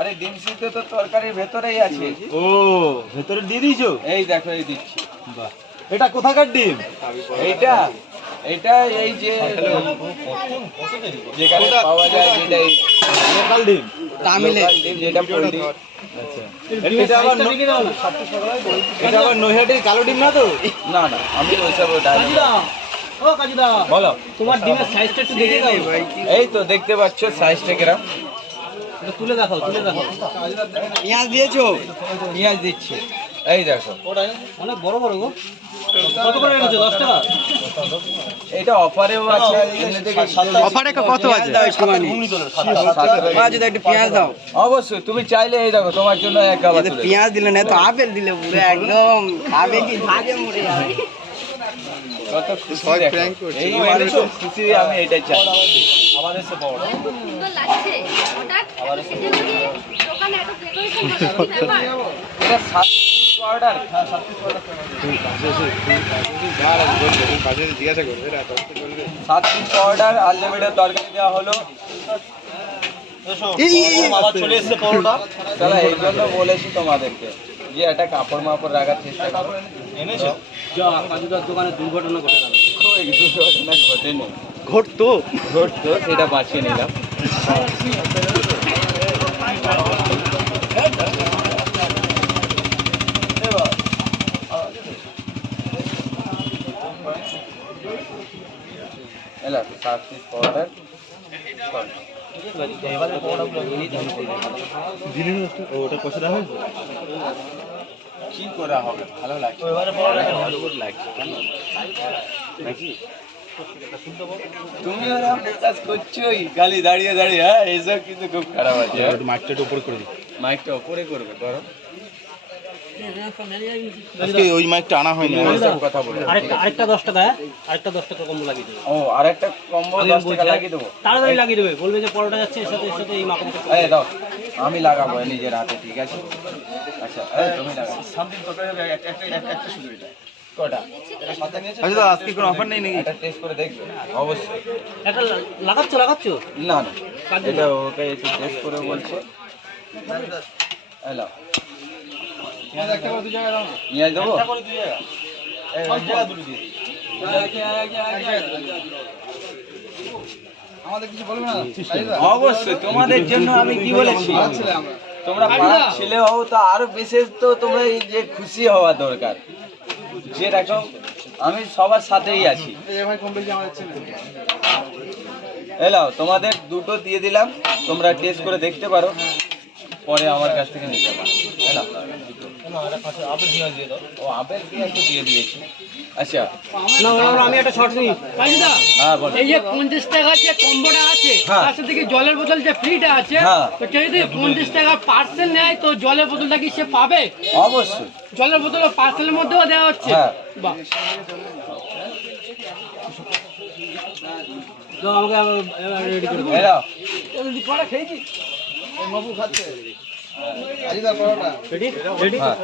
আরে ডিম সিদ্ধ তো তরকারির ভেতরেই আছে। ও ভেতরে দিয়ে দিয়েছো? এই দেখো এই দিচ্ছি। বাহ, এটা কোথাকার ডিম? এইটা এটা এই যে যেখানে পাওয়া যায় যেটাই লোকাল ডিম। লোকাল ডিম যেটা পোল্ট্রি। আচ্ছা, এটা আবার নৈহাটির কালো ডিম না তো? না না, আমি ওইসব বলো। তোমার ডিমের সাইজটা একটু দেখে দাও। এই তো দেখতে পাচ্ছ সাইজটা কিরকম। তুলে দেখাও, তুলে দেখাও। পেঁয়াজ দিয়েছো? পেঁয়াজ দিচ্ছি, এই দেখো। অনেক বড় বড় গো। কত করে রেখেছো? 10 টাকা? এটা অফারেও আছে। অফারে কত আছে? যদি একটু পেঁয়াজ দাও। অবশ্যই, তুমি চাইলে এই দেখো তোমার জন্য এক গাবা তুলে। পেঁয়াজ দিলে না তো আপেল দিলে পুরো একদম খাবে কি ভাগে মরে যাবে। কত খুশি দেখো। এই মানে তো খুশি, আমি এটাই চাই। আমাদের সে বড়। সুন্দর লাগছে হঠাৎ সেটা কি দোকানে এত ডেকোরেশন করা ব্যাপার। এটা 7 পিস অর্ডার। হ্যাঁ 7 piece order. 7 piece order, unlimited তরকারি দেওয়া হলো। বাবা চলে এসেছে পরোটা। তাহলে এই জন্য বলেছি তোমাদেরকে যে একটা কাপড় মাপড় রাখার চেষ্টা করো। এনেছো? যা কাজুদার দোকানে দুর্ঘটনা ঘটে গেল। দুর্ঘটনা ঘটেনি, ঘটতো ঘটতো, সেটা বাঁচিয়ে নিলাম। এলা 7 পিস অর্ডার। ওটা কষে দেওয়া হয়েছে? কি করা হবে, ভালো লাগছে। তুমি কাজ করছোই খালি দাঁড়িয়ে দাঁড়িয়ে। হ্যাঁ এইসব কিন্তু খুব খারাপ আছে। মাইকটা উপরে করে দিই। মাইকটা উপরে করবে, করো। আজকে ওই মাইকটা আনা হয়নি। কথা বলে আরেকটা 10 টাকা, আরেকটা 10 টাকা কম লাগিয়ে দেবে। ও আরেকটা কম্বো 10 টাকা লাগিয়ে দেবো। তাড়াতাড়ি লাগিয়ে দেবে, বলবে যে পরোটা যাচ্ছে এর সাথে এই মাখন। এই দাও, আমি লাগাবো নিজের হাতে, ঠিক আছে? আচ্ছা এই তুমি লাগাও। সামথিং তরকারি হবে একটা শুধু এটা। কটা? আচ্ছা তো আজকে কোনো অফার নেই নাকি? এটা টেস্ট করে দেখবে অবশ্যই। একটা লাগাচ্ছ? না না, এটা ওকে একটু টেস্ট করে বলছে। হ্যালো, পেঁয়াজ একটা করে 2 জায়গায় দাও না। পেঁয়াজ দেবো? একটা করে 2 জায়গা। এই জায়গা দুটো দিয়ে দিই। আমাদের কিছু বলবে না? অবশ্যই, তোমাদের জন্য আমি কি বলেছি? তোমরা পাড়ার ছেলে হও তো আরো বিশেষ তো তোমরা এই যে খুশি হওয়া দরকার। যেরকম আমি সবার সাথেই আছি। এলাও তোমাদের দুটো দিয়ে দিলাম, তোমরা টেস্ট করে দেখতে পারো, পরে আমার কাছ থেকে নিতে পারো। এলাও ও আপেল পেঁয়াজ তো দিয়ে দিয়েছি। আচ্ছা না আমি একটা শর্ট নিই। হ্যাঁ বলো। এই যে 50 টাকার যে কম্বোটা আছে, হ্যাঁ। তার সাথে কি জলের বোতল যে ফ্রিটা আছে, হ্যাঁ। তো কেউ যদি 50 টাকার পার্সেল নেয় তো জলের বোতলটা কি সে পাবে? অবশ্যই। জলের বোতল পার্সেলের মধ্যেও দেওয়া হচ্ছে। হ্যাঁ। বাহ, তো আমাকে রেডি করে দাও। Allow ready? হ্যাঁ।